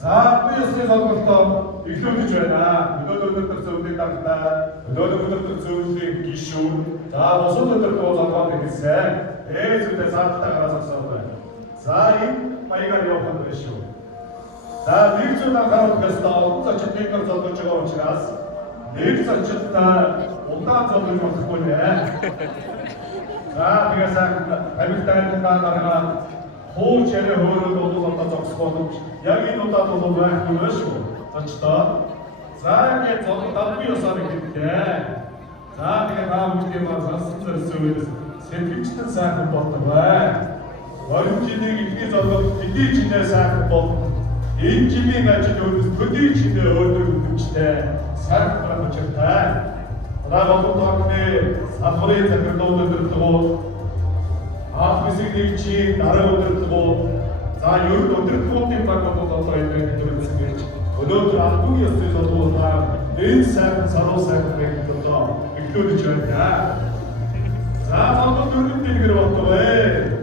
За би өсний сонголтоо эхлүүлж байна. Өнөөдөр зөвлөлийн дагтаа өнөөдөр зөвлөлийн гишүүн. За босод өдөр тоолгоод хэлсэн. Ээжүүдээ цааталтаа гараад зогсоод байна. За энэ маягаар явах нь шүү. За нэг зүйл анхаарах ёстой. Олон зочид бид золгож байгаа учраас нэг зочидтай удаан золгож болохгүй нэ. За тэгээс амьдтай гаргаад хууч яриа хөөрөд бол одоо зогсоход яг энэ удаад бол байхгүй байх шүү. Зочдоо. За ингээд золгож авах ёсоор хэлээ. За тэгээ та бүхэн маань сонсон зүйлс сэтгэгчтэй сайхан болдог бай. Орон жилийн ихний золгож хэдий чинээ сайхан бол энэ жилийн ажил өөрөөс төдий чинээ өөрөөр өгчтэй сайхан байх учиртай. Работокны аврын захирлууд өдөртгөө Афисиг нэг чи дараа өдөртгөө за ер нь өдөртгөөний баг бол одоо энэ төрөлсөн гэж өнөөдөр албан ёсны золгуулаар энэ сайхан саруу сайхан байх одоо эхлүүлж байна. За хамт өргөн дэлгэр болтгоо.